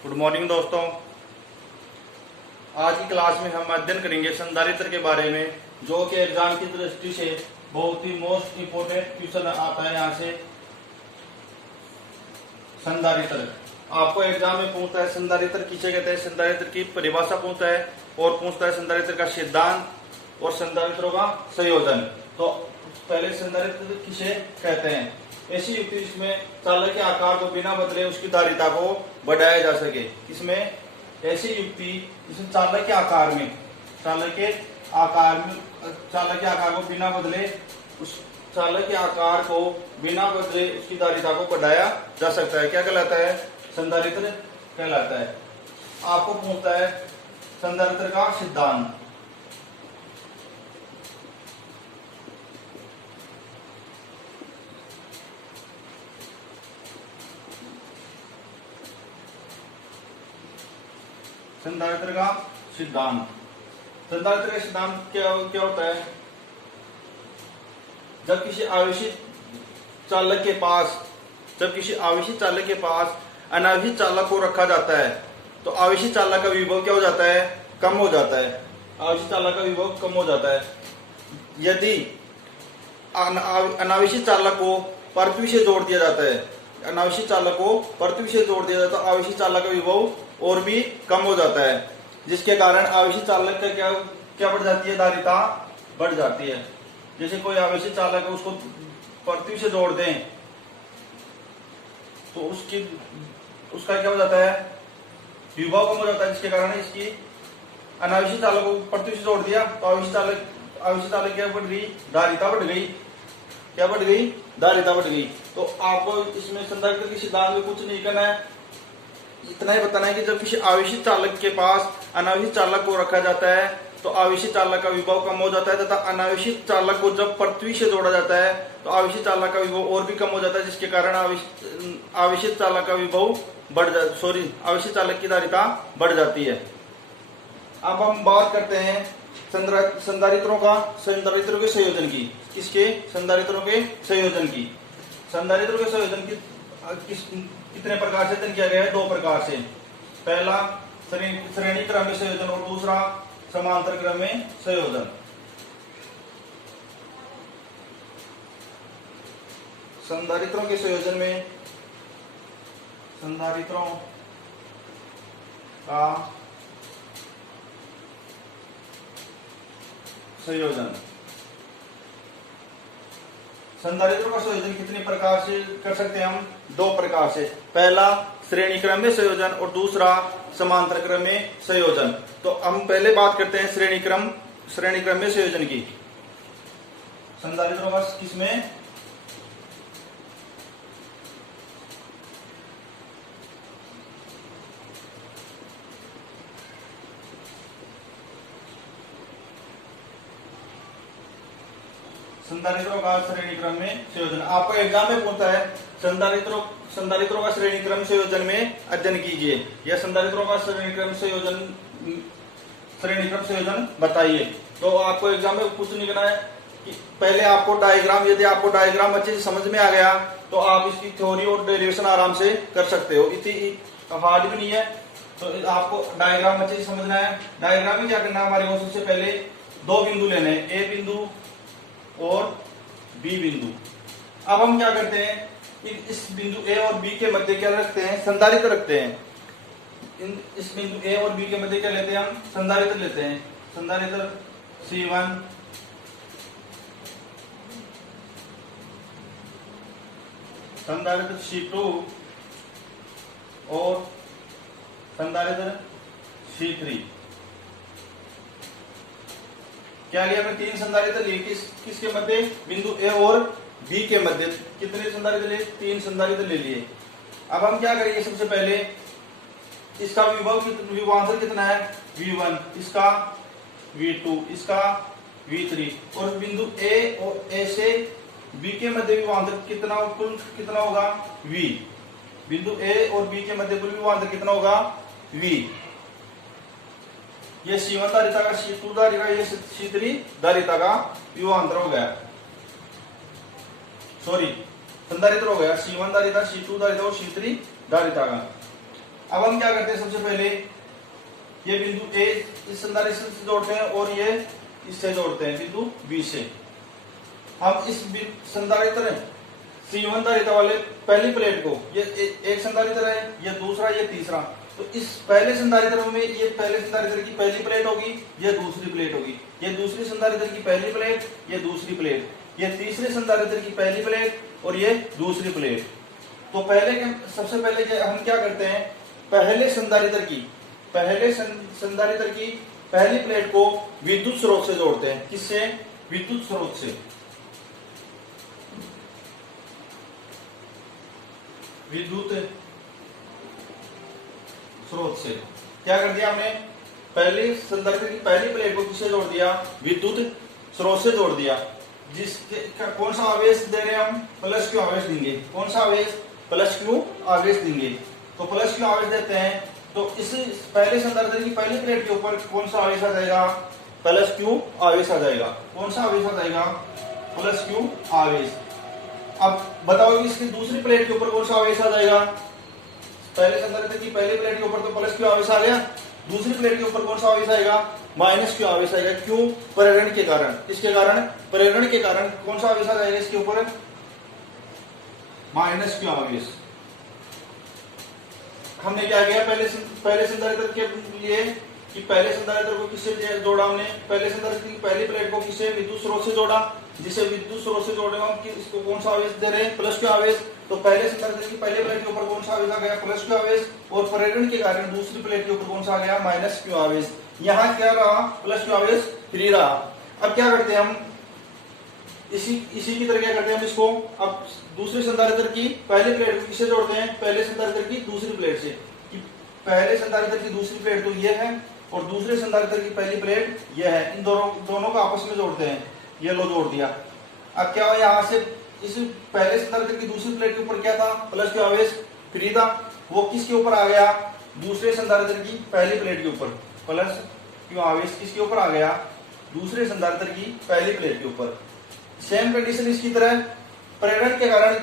Good morning दोस्तों। आज की क्लास में हम अध्ययन करेंगे संधारित्र के बारे में, जो कि एग्जाम की दृष्टि से बहुत ही मोस्ट इंपोर्टेंट क्वेश्चन आता है। यहाँ से संधारित्र आपको एग्जाम में पूछता है, संधारित्र किसे कहते हैं, संधारित्र की परिभाषा पूछता है और पूछता है संधारित्र का सिद्धांत और संधारित्रों का संयोजन। तो पहले संधारित्र किसे कहते हैं? ऐसी युक्ति जिसमें चालक के आकार को बिना बदले उसकी धारिता को बढ़ाया जा सके। इसमें ऐसी युक्ति जिसमें चालक के आकार को बिना बदले उसकी धारिता को बढ़ाया जा सकता है। क्या कहलाता है? संधारित्र कहलाता है। आपको पूछता है संधारित्र का सिद्धांत। संधारित्र का सिद्धांत क्या होता है? जब किसी आवेशित चालक के पास अनावेशित चालक को रखा जाता है तो आवेशित चालक का विभव क्या हो जाता है? कम हो जाता है। आवेशित चालक का विभव कम हो जाता है। यदि अनावेशित चालक को पृथ्वी से जोड़ दिया जाता है, आवेशित चालक तो आवेशित चालक का विभव और भी कम हो जाता है, जिसके कारण आवेशित चालक का क्या बढ़ जाती है? धारिता बढ़ जाती है। जैसे कोई आवेशित चालक है, उसको पृथ्वी से जोड़ दें तो उसका क्या हो जाता है? विभव कम हो जाता है, जिसके कारण इसकी अनावेशित चालक को पृथ्वी से जोड़ दिया तो आवेशित चालक क्या बढ़ गई? धारिता बढ़ गई। क्या बढ़ गई? धारिता बढ़ गई। तो आपको इसमें संधारित्र के सिद्धांत में कुछ नहीं करना है, इतना ही बताना है कि जब किसी आवेशित चालक के पास अनावेशित चालक को रखा जाता है तो आवेशित चालक का विभव कम हो जाता है, तथा अनावेशित चालक को जब पृथ्वी से जोड़ा जाता है तो आवेशित चालक का विभव और भी कम हो जाता है, जिसके कारण आवेशित चालक की धारिता बढ़ जाती है। अब हम बात करते हैं संधारित्रों के संयोजन की। किसके? संधारित्रों के संयोजन की। संधारित्रों के संयोजन की कितने प्रकार से अध्ययन किया गया है? 2 प्रकार से। पहला श्रेणी क्रम में संयोजन और दूसरा समांतर क्रम में संयोजन। संधारित्रों के संयोजन में संधारित्रों का संयोजन कितने प्रकार से कर सकते हैं हम? 2 प्रकार से। पहला श्रेणी क्रम में संयोजन और दूसरा समांतर क्रम में संयोजन। तो हम पहले बात करते हैं श्रेणी क्रम में संयोजन की। संधारित्रों का किसमें? संधारित्रों का श्रेणी क्रम में संयोजन। आपको एग्जाम में पूछता है संधारित्रों का श्रेणी क्रम संयोजन में अध्ययन कीजिए, या संधारित्रों का श्रेणी क्रम संयोजन बताइए। तो आपको एग्जाम में कुछ नहीं करना है कि पहले आपको डायग्राम, यदि आपको डायग्राम अच्छे से समझ में आ गया तो आप इसकी थ्योरी और डेरिवेशन आराम से कर सकते हो, इतनी हार्ड भी नहीं है। तो आपको डायग्राम अच्छे से समझना है। डायग्राम में क्या करना है हमारे को? सबसे पहले 2 बिंदु लेने हैं, ए बिंदु और बी बिंदु। अब हम क्या करते हैं? इस बिंदु ए और बी के मध्य क्या रखते हैं? संधारित्र रखते हैं। इस बिंदु ए और बी के मध्य क्या लेते हैं हम? संधारित्र लेते हैं। संधारित्र C1 संधारित्र C2 और संधारित्र C3। क्या लिया? हमने 3 संधारित्र लिए। किसके मध्य? बिंदु ए और बी के मध्य। कितने संधारित्र लिए? 3 संधारित्र ले लिए। अब हम क्या करेंगे? सबसे पहले इसका विभवांतर कितना है? V1, इसका V2, इसका V3, और बिंदु ए से बी के मध्य विभवांतर कुल कितना होगा? V। बिंदु ए और बी के मध्य कुल विभवांतर कितना होगा? V। ये C1 धारिता का, C2 धारिता का, ये C3 धारिता का विभवांतर हो गया। सॉरी, संधारित्र हो गया C1 धारिता, C2 धारिता और C3 धारिता का। अब हम क्या करते हैं, सबसे पहले ये बिंदु ए इस संधारित्र से जोड़ते हैं और ये इससे जोड़ते हैं बिंदु बी से। हम इस संधारित्र C1 धारिता वाले पहली प्लेट को, ये एक संधारित्र है, ये दूसरा, ये तीसरा, तो इस पहले संधारित्र में ये पहले संधारित्र की पहली प्लेट होगी, ये दूसरी प्लेट होगी, ये दूसरी संधारित्र की पहली प्लेट, ये दूसरी प्लेट, ये तीसरे संधारित्र की पहली प्लेट और ये दूसरी प्लेट। तो सबसे पहले हम क्या करते हैं, पहले संधारित्र की पहली प्लेट को विद्युत स्रोत से जोड़ते हैं। किससे? विद्युत स्रोत से। विद्युत स्रोत से क्या कर दिया हमने, पहले संधारित्र की पहली प्लेट को किससे जोड़ दिया, विद्युत स्रोत से जोड़ दिया। जिसके कौन सा आवेश दे रहे हैं हम, प्लस क्यू आवेश देंगे। कौन सा आवेश, प्लस क्यू आवेश देंगे। तो प्लस क्यू आवेश देते हैं, तो इस पहले संधारित्र की पहली प्लेट के ऊपर कौन सा आवेश आ जाएगा, प्लस क्यू आवेश आ जाएगा। कौन सा आवेश आ जाएगा, प्लस क्यू आवेश। अब बताओ इसकी दूसरी प्लेट के ऊपर कौन सा आवेश आ जाएगा, पहले संधारित्र की पहली प्लेट के ऊपर तो प्लस क्यू आवेश आ गया, दूसरी प्लेट के ऊपर कौन सा आवेश आएगा, माइनस क्यू आवेश आएगा। क्यों? प्रेरण के कारण। किसके कारण? प्रेरण के कारण कौन सा आवेश आ जाएगा इसके ऊपर, माइनस क्यू आवेश। हमने क्या किया, पहले संधारित्र के लिए कि पहले संधारित्र को किससे जोड़ा हमने, पहले संधारित्र की पहली प्लेट को किससे, विद्युत स्रोत से जोड़ा। जिसे विद्युत स्रोत से जोड़ेगा हम कि इसको कौन सा आवेश दे रहे हैं, प्लस क्यू आवेश। तो पहले संधारित्र की पहली प्लेट के ऊपर कौन सा आवेश आ गया, प्लस क्यू आवेश, और प्रेरण के कारण दूसरी प्लेट के ऊपर कौन सा आ गया, माइनस क्यू आवेश। यहाँ क्या रहा, प्लस क्यू आवेश फ्री रहा। अब क्या करते हैं हम, इसी की तरह क्या करते हैं हम इसको, अब दूसरे संधारित्र की पहली प्लेट को किससे जोड़ते हैं, पहले संधारित्र की दूसरी प्लेट से। पहले संधारित्र की दूसरी प्लेट तो ये है और दूसरे संधारित्र की पहली प्लेट ये है, इन दोनों को आपस में जोड़ते हैं। ये लो जोड़ दिया। अब क्या हुआ, यहाँ से इस पहले संधारित्र की दूसरी प्लेट के ऊपर क्या था, प्लस क्यू आवेश फ्री था, वो किसके ऊपर आ गया, दूसरे संधारित्र की पहली प्लेट के ऊपर। प्लस क्यू आवेश किसके ऊपर आ गया, दूसरे संधारित्र की पहली प्लेट के ऊपर। सेम कंडीशन इसकी तरह, प्रेरण के कारण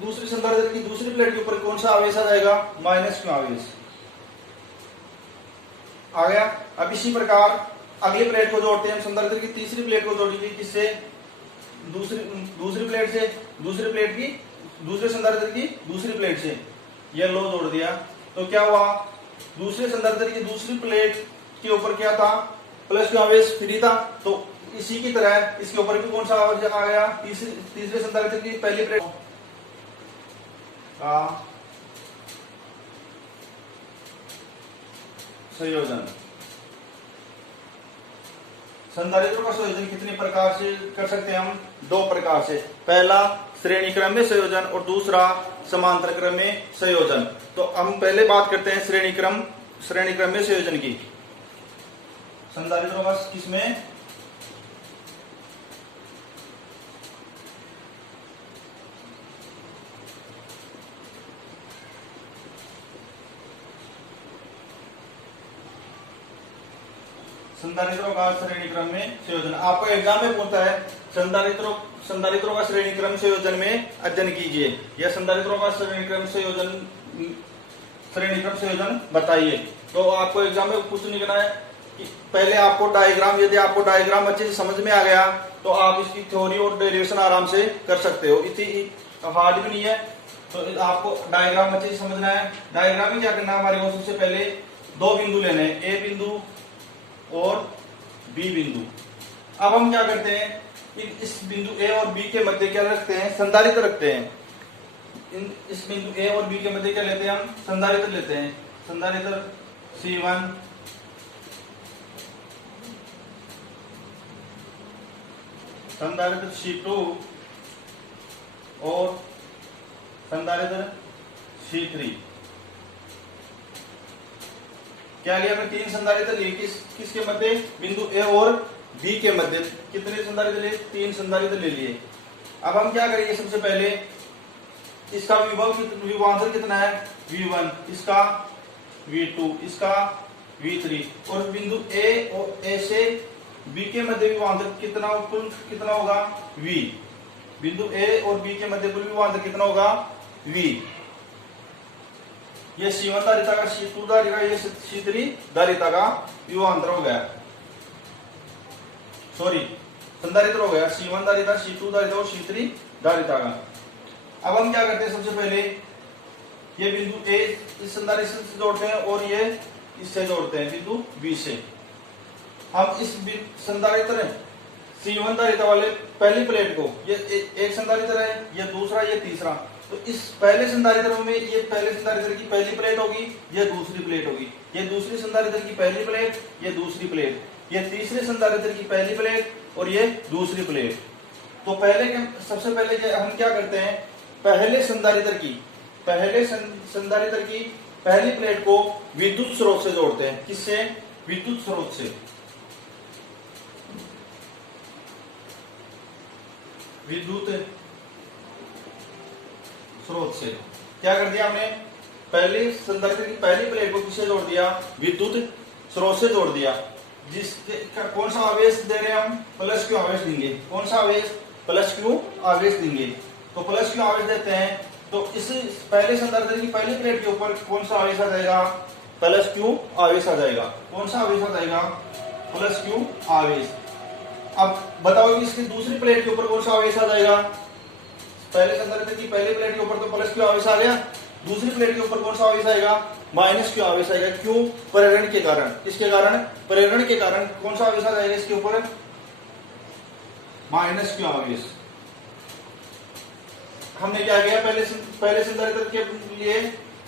दूसरे संधारित्र की दूसरी प्लेट के ऊपर कौन सा आवेश आ जाएगा, माइनस क्यू आवेश आ गया। अब इसी प्रकार अगली प्लेट को जोड़ते हैं, संधारित्र की तीसरी प्लेट को जोड़ेंगे किससे, दूसरी प्लेट से, दूसरे संधारित्र की दूसरी प्लेट से। ये लो जोड़ दिया, तो क्या हुआ, दूसरे संधारित्र की दूसरी प्लेट के ऊपर क्या था, प्लस क्यू आवेश फ्री था। तो इसी की तरह इसके ऊपर भी कौन सा आवेश आ गया, तीसरे संधारित्र की पहली प्लेट का संयोजन। संधारित्रों का संयोजन कितने प्रकार से कर सकते हैं हम, दो प्रकार से। पहला श्रेणी क्रम में संयोजन और दूसरा समांतर क्रम में संयोजन। तो हम पहले बात करते हैं श्रेणी क्रम में संयोजन की। संधारित्रों का किसमें, संधारित्रों का श्रेणी क्रम में संयोजन। आपको एग्जाम में पूछता है संधारित्रों का श्रेणी क्रम संयोजन में अध्ययन कीजिए, या संधारित्रों का श्रेणी क्रम संयोजन बताइए। तो आपको एग्जाम में कुछ नहीं करना है कि पहले आपको डायग्राम, यदि आपको डायग्राम अच्छे से समझ में आ गया तो आप इसकी थ्योरी और डेरिवेशन आराम से कर सकते हो, इतनी हार्ड भी नहीं है। तो आपको डायग्राम अच्छे से समझना है। डायग्राम में क्या करना है हमारे को, सबसे पहले दो बिंदु लेने हैं, ए बिंदु और बी बिंदु। अब हम क्या करते हैं, इस बिंदु ए और बी के मध्य क्या रखते हैं, संधारित्र रखते हैं। इस बिंदु ए और बी के मध्य क्या लेते हैं हम, संधारित्र लेते हैं। संधारित्र C1 संधारित्र C2 और संधारित्र C3। क्या लिया हमने, तीन संधारित्र लिए। किसके मध्य, बिंदु ए और बी के मध्य। कितने संधारित्र लिए, तीन संधारित्र ले लिए। अब हम क्या करेंगे, सबसे पहले इसका विभवांतर कितना है, V1, इसका V2, इसका V3, और बिंदु ए से बी के मध्य विभवांतर कितना होगा, V। बिंदु ए और बी के मध्य कुल विभवांतर कितना होगा, V। ये C1 धारिता का C2 धारिता का, ये C3 धारिता का विभवांतर हो गया, सॉरी संधारित्र हो गया, C1 धारिता, C2 धारिता और C3 धारिता का। अब हम क्या करते हैं, सबसे पहले ये बिंदु A इस संधारित्र से जोड़ते हैं और ये इससे जोड़ते हैं बिंदु B से। हम इस संधारित्र C1 धारिता वाले पहली प्लेट को, ये एक संधारित्र है, ये दूसरा, ये तीसरा, तो इस पहले संधारित्र में ये पहले संधारित्र की पहली प्लेट होगी, ये दूसरी प्लेट होगी, ये दूसरी संधारित्र की पहली प्लेट, ये दूसरी प्लेट, ये तीसरे संधारित्र की पहली प्लेट और ये दूसरी प्लेट। तो सबसे पहले हम क्या करते हैं, पहले संधारित्र की पहली प्लेट को विद्युत स्रोत से जोड़ते हैं। किससे? विद्युत स्रोत से। विद्युत स्रोत से क्या कर दिया हमने, पहले संधारित्र की पहली प्लेट को किससे जोड़ दिया, विद्युत स्रोत से जोड़ दिया। जिसके कौन सा आवेश दे रहे हैं हम, प्लस क्यू आवेश देंगे। कौन सा आवेश, प्लस क्यू आवेश देंगे। तो प्लस क्यू आवेश देते हैं, तो इस पहले संधारित्र की पहली प्लेट के ऊपर कौन सा आवेश आ जाएगा, प्लस क्यू आवेश आ जाएगा। कौन सा आवेश आ जाएगा, प्लस क्यू आवेश। अब बताओ कि इसकी दूसरी प्लेट के ऊपर कौन सा आवेश आ जाएगा, पहले संधारित्र की पहली प्लेट के ऊपर तो प्लस क्यू आवेश आ गया, दूसरी प्लेट के ऊपर कौन सा आवेश आएगा, माइनस क्यू आवेश आएगा। क्यों? प्रेरण के कारण। किसके कारण? प्रेरण के कारण कौन सा आवेश आ जाएगा इसके ऊपर, माइनस क्यू आवेश। हमने क्या किया, पहले संधारित्र के लिए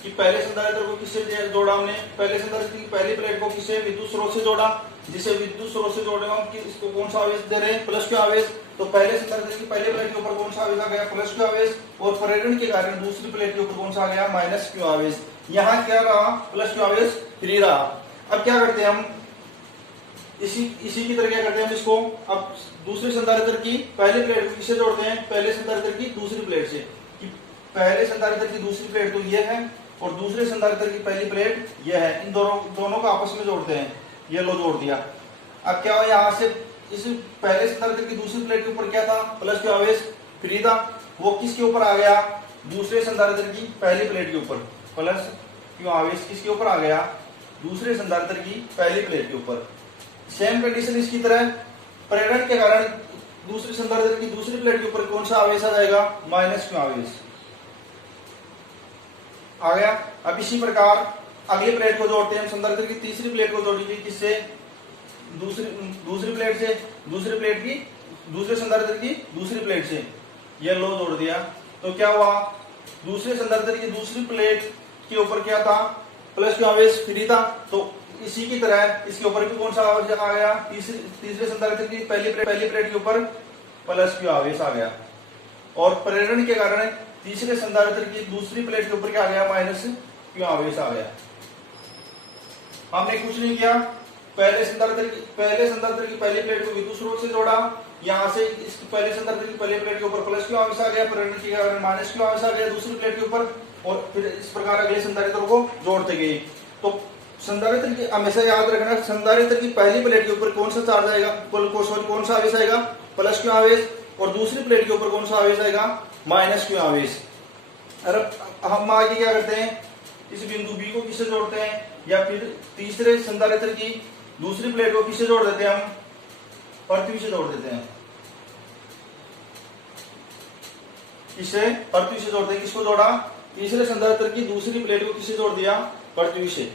कि पहले संधारित्र को किससे जोड़ा हमने, पहले संधारित्र की पहली प्लेट को किससे, विद्युत स्रोत से जोड़ा। जिसे विद्युत स्रोत से जोड़े हम इसको कौन सा आवेश दे रहे हैं, प्लस क्यू आवेश। तो पहले संधारित्र की पहली प्लेट के ऊपर कौन सा आवेश आ गया, प्लस क्यू आवेश, और प्रेरण के कारण दूसरी प्लेट के ऊपर कौन सा आ गया, माइनस क्यू आवेश। यहाँ क्या रहा, प्लस क्यू आवेश फ्री रहा। अब क्या करते हैं हम, इसी की तरह क्या करते हैं हम इसको, अब दूसरे संधारित्र की पहली प्लेट को किससे जोड़ते हैं, पहले संधारित्र की दूसरी प्लेट से। पहले संधारित्र की दूसरी प्लेट तो ये है और दूसरे संधारित्र की पहली प्लेट ये है, इन दोनों को आपस में जोड़ते हैं। ये लो जोड़ दिया। अब क्या हुआ, यहाँ से इस पहले संधारित्र की दूसरी प्लेट के ऊपर क्या था, प्लस क्यू आवेश फ्री था, वो किसके ऊपर आ गया, दूसरे संधारित्र की पहली प्लेट के ऊपर। प्लस क्यू आवेश किसके ऊपर आ गया, दूसरे संधारित्र की पहली प्लेट के ऊपर। सेम कंडीशन इसकी तरह, प्रेरण के कारण दूसरे संधारित्र की दूसरी प्लेट के ऊपर कौन सा आवेश आ जाएगा, माइनस क्यू आवेश आ गया। अब इसी प्रकार अगली प्लेट को जोड़ते हैं, संधारित्र की तीसरी प्लेट को जोड़ेंगे, किससे, दूसरी प्लेट से, दूसरे संधारित्र की दूसरी प्लेट से। ये लो जोड़ दिया, तो क्या हुआ, दूसरे संधारित्र की दूसरी प्लेट के ऊपर क्या था, प्लस क्यू आवेश फ्री था। तो इसी की तरह इसके ऊपर भी कौन सा आवेश आ गया, तीसरे संधारित्र की पहली प्लेट के ऊपर प्लस क्यू आवेश आ गया, और प्रेरण के कारण तीसरे संधारित्र की दूसरी प्लेट के ऊपर क्या आ गया, माइनस क्यू आवेश आ गया। हमने कुछ नहीं किया, पहले संधारित्र की पहली प्लेट को विद्युत स्रोत से जोड़ा, यहाँ से इस पहले संधारित्र की पहली प्लेट के ऊपर प्लस क्यू आवेश आ गया, प्रेरण के कारण माइनस क्यू आवेश आ गया दूसरी प्लेट के ऊपर, और फिर इस प्रकार अगले संधारित्र को जोड़ते गए। तो संधारित्र की हमेशा याद रखना, संधारित्र की पहली प्लेट के ऊपर कौन सा चार्ज आएगा, कौन सा आवेश आएगा, प्लस क्यू आवेश, और दूसरी प्लेट के ऊपर कौन सा आवेश आएगा, माइनस क्यू आवेश। हम आगे क्या करते हैं, इस बिंदु बी को किससे जोड़ते हैं, या फिर तीसरे संधारित्र की दूसरी प्लेट को किससे जोड़ देते हैं, हम पृथ्वी से जोड़ देते हैं। किससे, पृथ्वी से जोड़ते हैं। किसको जोड़ा, तीसरे संधारित्र की दूसरी प्लेट को किससे जोड़ दिया, पृथ्वी से।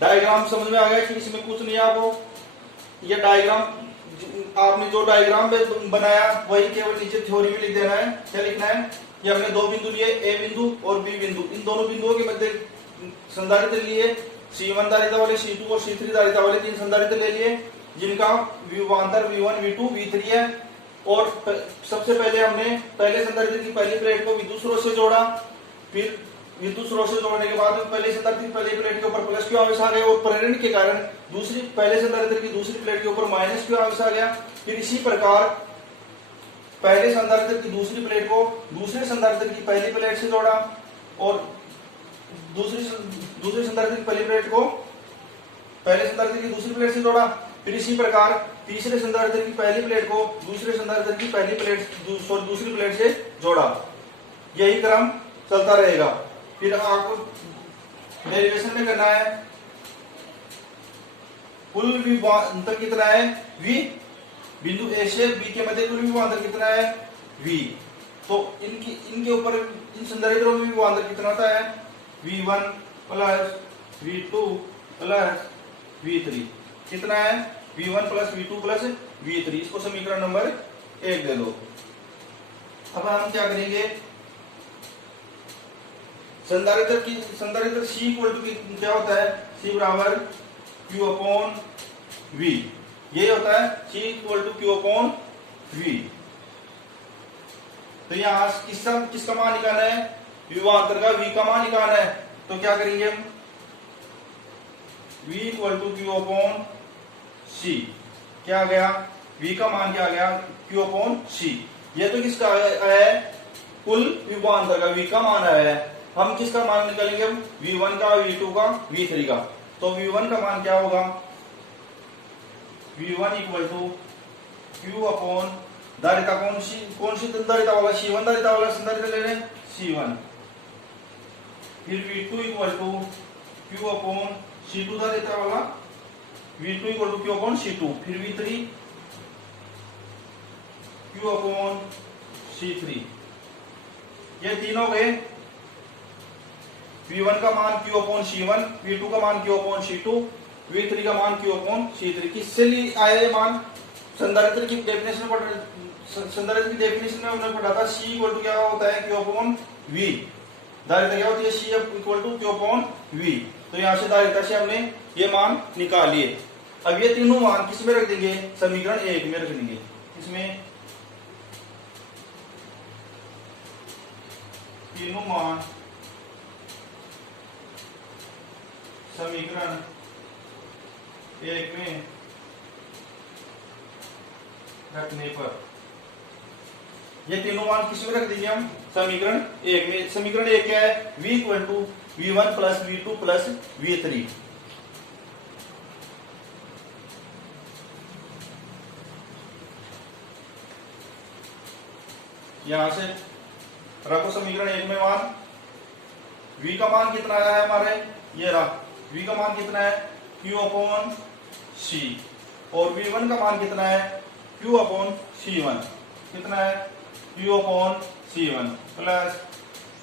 डायग्राम समझ में आ गया कि इसमें कुछ नहीं, आपको ये डायग्राम आपने जो डायग्राम बनाया वही केवल नीचे थ्योरी में लिख देना है। क्या लिखना है, ये हमने दो बिंदु लिए, ए बिंदु और बी बिंदु, इन दोनों बिंदुओं के मध्य संधारित्र लिए, C1 धारिता वाले, C2 और C3 धारिता वाले तीन संधारित्र ले लिए, जिनका विभवांतर V1 V2 V3 है। और सबसे पहले हमने पहले संधारित्र की पहली प्लेट को विद्युत स्रोत से जोड़ा, फिर विद्युत स्रोत से जोड़ने के बाद पहले संधारित्र की पहली प्लेट के ऊपर प्लस क्यू आवेश आ गया, और प्रेरण के कारण पहले संधारित्र की दूसरी प्लेट के ऊपर माइनस क्यू आवेश आ गया। फिर इसी प्रकार पहले संधारित्र की दूसरी प्लेट को दूसरे संधारित्र की पहली प्लेट से जोड़ा, और दूसरे संधारित्र की पहली प्लेट को पहले संधारित्र की दूसरी प्लेट से जोड़ा। फिर इसी प्रकार तीसरे संधारित्र की पहली प्लेट को दूसरे संधारित्र की दूसरी प्लेट से जोड़ा। यही क्रम चलता रहेगा। फिर आपको डेरिवेशन में करना है कुल विभवांतर कितना है v, बिंदु ए से बी के मध्य कुल विभवांतर कितना है v। तो इनके ऊपर इन संधारित्रों में विभवांतर कितना होता है v1 plus v2 plus v3। कितना है v1 plus v2 plus v3। इसको समीकरण नंबर 1 दे दो। अब हम क्या करेंगे, संधारित्र C इक्वल टू क्या होता है, C बराबर Q अपॉन V। ये होता है C equal to Q upon V। तो यहां किसका मान निकालना है, विभवांतर का V का मान निकालना है। तो क्या करेंगे हम, V equal to Q upon C। क्या आ गया, V का मान क्या आ गया Q अपॉन C। ये तो किसका आया है, कुल विभवांतर का V का मान आया है। हम किसका मान निकालेंगे, V1 का, V2 का, V3 का। तो V1 का मान क्या होगा, V1 equal to Q upon धारिता कौन सी धारिता वाला, C1 धारिता वाला संधारित्र ले लें C1। फिर V2 equal to Q upon C2 धारिता वाला, V2 equal to Q upon C2। फिर V3 Q अपॉन C3। ये तीन हो गए। V1 का मान Q अपॉन C1, V2 का मान Q अपॉन C2, V3 का मान Q अपॉन C3। किससे लिए आया ये मान, संधारित्र की डेफिनेशन में हमने पढ़ा था C इक्वल टू क्या होता है Q अपॉन V। धारिता क्या होती है C equal to Q upon V। तो यहां से धारिता से हमने ये मान निकाल लिए। अब ये तीनों मान किस में रख देंगे, समीकरण 1 में रख देंगे। इसमें तीनों मान समीकरण 1 में रखने पर, ये तीनों मान किस में रख दीजिए हम, समीकरण 1 में। समीकरण 1 क्या है, V equal to V1 plus V2 plus V3। यहां से रखो समीकरण 1 में मान, V का मान कितना आया है हमारे, ये रहा V का मान कितना है Q अपॉन C, और V1 का मान कितना है Q अपॉन C1। कितना है Q upon C1 plus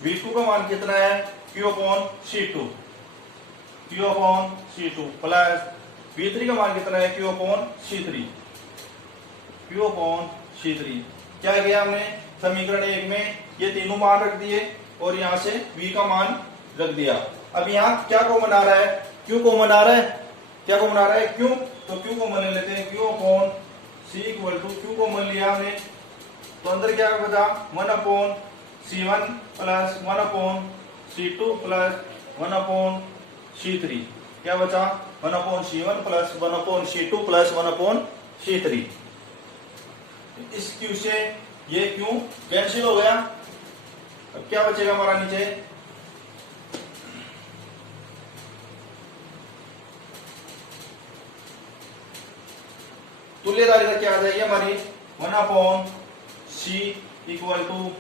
V2 का मान कितना है Q upon C2, Q upon C2 plus V3 का मान कितना है Q upon C3, Q upon C3। क्या किया हमने, समीकरण 1 में ये तीनों मान रख दिए और यहां से V का मान रख दिया। अब यहाँ क्या कॉमन आ रहा है, Q कॉमन आ रहा है। क्या कॉमन आ रहा है, Q। तो Q कॉमन ले लेते हैं, Q upon C equal to Q common लिया हमने, तो अंदर क्या बचा 1 upon C1 plus 1 upon C2 plus 1 upon C3। क्या बचा 1 upon C1 plus 1 upon C2 plus 1 upon C3। इस Q से ये Q कैंसिल हो गया। अब क्या बचेगा हमारा नीचे, तुल्य धारिता क्या आ जाएगी हमारी 1 अपॉन C इक्वल टू,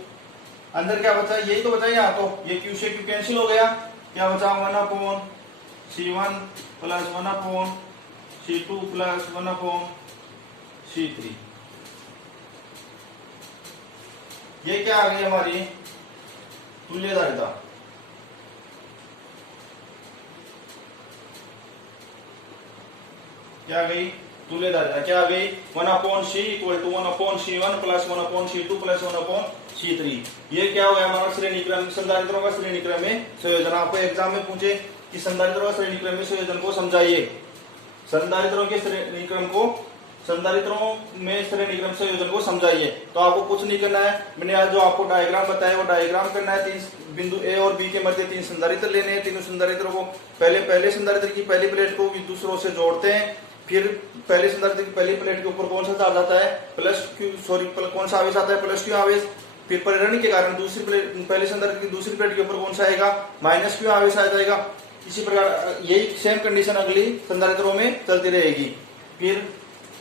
अंदर क्या बचा, यही तो बचा यहाँ, तो ये Q से Q कैंसिल हो गया। क्या बचा 1 upon C1 plus 1 upon C2 plus 1 upon C3। ये क्या आ गई हमारी तुल्य धारिता। क्या आ गई तुल्य धारिता, क्या आ गई 1 upon C equal to 1 upon C1 plus 1 upon C2 plus 1 upon C3। ये क्या हो गया हमारा श्रेणी क्रम, संधारित्रों का श्रेणी क्रम में संयोजन। आपको एग्जाम में पूछे कि संधारित्रों का श्रेणी क्रम में संयोजन को समझाइए, संधारित्रों के श्रेणी क्रम को, संधारित्रों में श्रेणी क्रम संयोजन को समझाइए। तो आपको कुछ नहीं करना है, मैंने आज जो आपको डायग्राम बताया वो डायग्राम करना है। 3 बिंदु ए और बी के मध्य 3 संधारित्र लेने हैं। तीनों संधारित्रों को पहले संधारित्र की पहली प्लेट को दूसरों से जोड़ते हैं। फिर पहले संधारित्र की पहली प्लेट के ऊपर कौन सा चार्ज आता है, कौन सा आवेश आता है, प्लस क्यू आवेश। फिर परिवहन के कारण दूसरी प्लेट, पहले संधारित्र की दूसरी प्लेट के ऊपर कौन सा आएगा, माइनस क्यू आवेश आ जाएगा। इसी प्रकार यही सेम कंडीशन अगली संधारित्रों में चलती रहेगी। फिर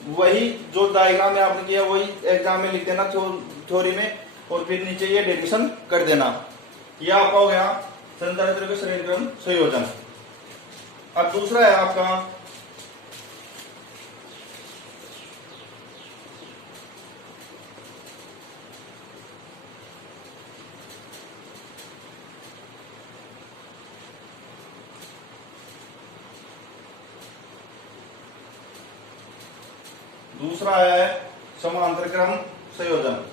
वही जो डायग्राम में आपने किया वही एग्जाम में लिख देना थ्योरी में। और फिर नीचे ये डेरिवेशन कर देना। ये आपका हो गया संधारित्र के श्रेणी क्रम संयोजन। अब दूसरा है आपका समांतर क्रम संयोजन।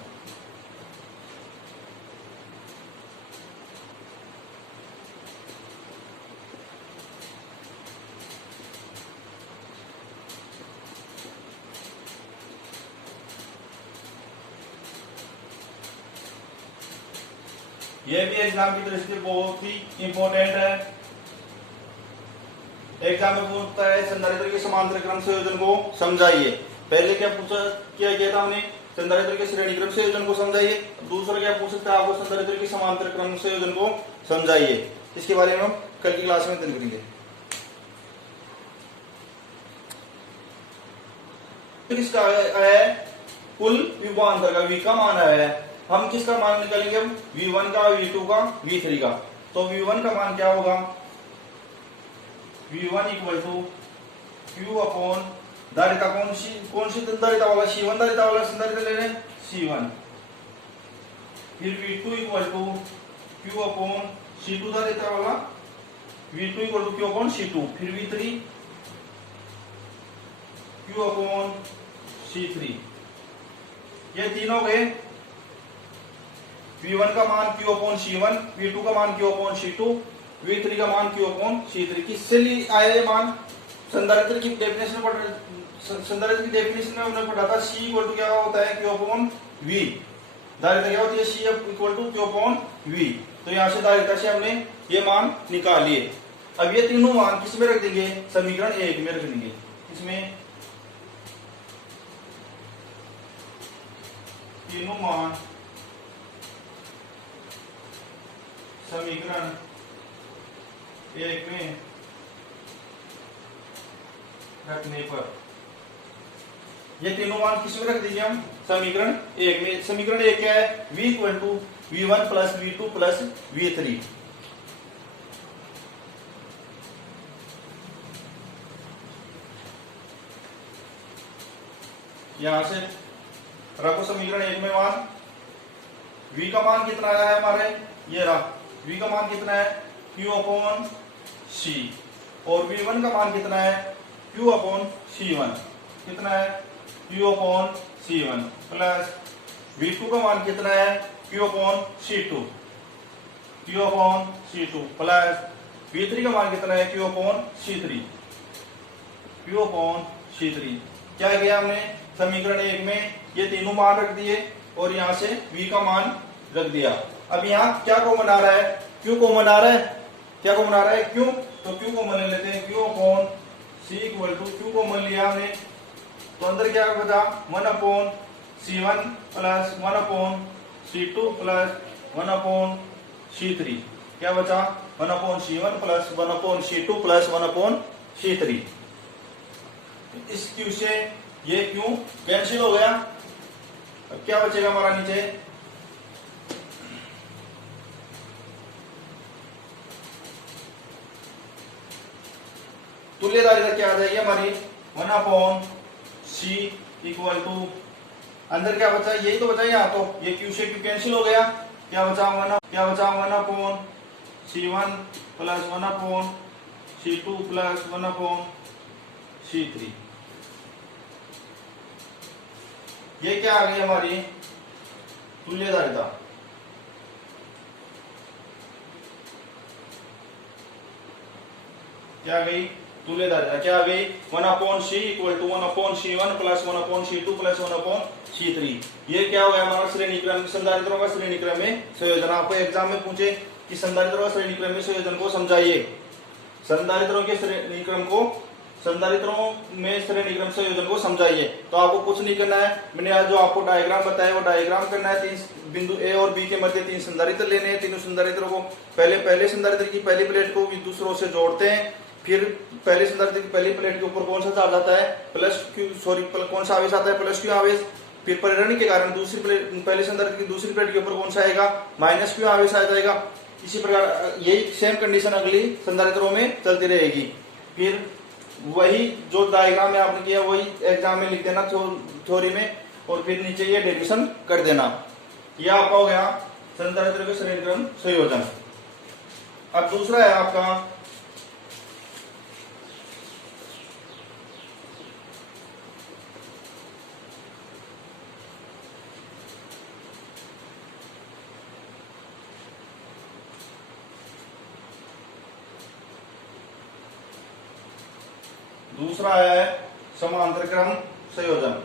यह भी एग्जाम की दृष्टि से बहुत ही इंपॉर्टेंट है। एग्जाम में पूछता है संधारित्र के समांतर क्रम संयोजन को समझाइए। पहले क्या पूछा किया गया था हमने, संधारित्र के श्रेणी क्रम संयोजन को समझाइए। दूसरा क्या पूछ सकता है आपको, संधारित्र के समांतर क्रम संयोजन को समझाइए। इसके बारे में हम कल की क्लास में अध्ययन करेंगे। किसका है कुल विभवांतर का v का मान है। हम किसका मान निकालेंगे, हम v1 का, v2 का, v3 का। तो v1 का मान क्या होगा, v1 equal to q upon धारिता कौन सी धारिता वाला, C1 धारिता वाला संधारित्र ले लें C1। फिर v2 equal to q upon C2 धारिता वाला, v2 equal to q upon C2। फिर v3 q अपॉन C3। ये तीन हो गए। v1 का मान q अपॉन C1, v2 का मान q अपॉन C2, v3 का मान q अपॉन C3। किससे लिए आया ये मान, संधारित्र की डेफिनेशन में संधारित्र की डेफिनेशन में हमने पढ़ा था C इक्वल टू क्या होता है q अपॉन v। धारिता क्या होती है, C equal to q upon v। तो यहां से धारिता से हमने ये मान निकाल लिए। अब ये तीनों मान किस में रख देंगे, समीकरण 1 में रख देंगे। इसमें तीनों मान समीकरण 1 में रखने पर, ये तीनों मान किस में रख दीजिए हम, समीकरण 1 में। समीकरण 1 क्या है, v equal to v1 plus v2 plus v3। यहां से रखो समीकरण 1 में मान, v का मान कितना आया है हमारे, ये रहा v का मान कितना है q अपॉन c, और v1 का मान कितना है q अपॉन c1, कितना है q upon c1, plus v2 का मान कितना है q upon c2, q upon c2, plus v3 का मान कितना है q upon c3, q upon c3। क्या किया हमने, समीकरण 1 में ये तीनों मान रख दिए और यहां से v का मान रख दिया। अब यहाँ क्या कॉमन आ रहा है, q कॉमन आ रहा है। क्या कॉमन आ रहा है, q, तो q कॉमन ले लेते हैं, q upon c equal to q common लिया हमने, तो अंदर क्या बचा 1 upon c1 plus 1 upon c2 plus 1 upon c3। क्या बचा 1 upon c1 plus 1 upon c2 plus 1 upon c3। इस q से ये q कैंसिल हो गया। अब क्या बचेगा हमारा नीचे, तुल्य धारिता क्या आ जाएगी हमारी 1 अपॉन c इक्वल टू, अंदर क्या बचा, यही तो बचा यहाँ, तो ये q से q कैंसिल हो गया। क्या बचा 1 upon c1 plus 1 upon c2 plus 1 upon c3। ये क्या आ गई हमारी तुल्य धारिता। क्या आ गई तुल्य धारिता, क्या आ गई 1 upon c equal to 1 upon c1 plus 1 upon c2 plus 1 upon c3। ये क्या हो गया हमारा श्रेणी क्रम, संधारित्रों का श्रेणी क्रम में संयोजन। आपको एग्जाम में पूछे कि संधारित्रों का श्रेणी क्रम में संयोजन को समझाइए। संधारित्रों के श्रेणी क्रम को, संधारित्रों में श्रेणी क्रम संयोजन को समझाइए। तो आपको कुछ नहीं करना है, मैंने आज जो आपको डायग्राम बताया वो डायग्राम करना है। 3 बिंदु ए और बी के मध्य 3 संधारित्र लेने हैं। तीनों संधारित्रों को पहले संधारित्र की पहली प्लेट को दूसरों से जोड़ते हैं। फिर पहले संधारित्र की पहली प्लेट के ऊपर कौन सा चार्ज आता है, प्लस क्यू, सॉरी कौन सा आवेश आता है, प्लस क्यू आवेश। फिर परिवहन के कारण दूसरी प्लेट, पहले संधारित्र की दूसरी प्लेट के ऊपर कौन सा आएगा, माइनस क्यू आवेश आ जाएगा। इसी प्रकार यही सेम कंडीशन अगली संधारित्रों में चलती रहेगी। फिर वही जो डायग्राम में आपने किया वही एग्जाम में लिख देना थ्योरी में, और फिर नीचे ये डेरिवेशन कर देना। यह आपका हो गया संधारित्र के श्रेणी क्रम संयोजन। अब दूसरा है आपका है समांतर क्रम संयोजन।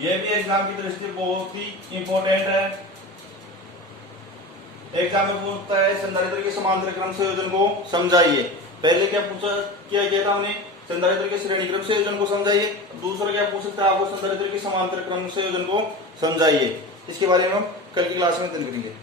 यह भी एग्जाम की दृष्टि से बहुत ही इंपॉर्टेंट है। एग्जाम में पूछता है संधारित्र के समांतर क्रम संयोजन को समझाइए। पहले क्या पूछा किया गया था हमने, संधारित्र के श्रेणी क्रम संयोजन को समझाइए। दूसरा क्या पूछ सकता है आपको, संधारित्र के समांतर क्रम संयोजन को समझाइए। इसके बारे में हम कल की क्लास में अध्ययन करेंगे।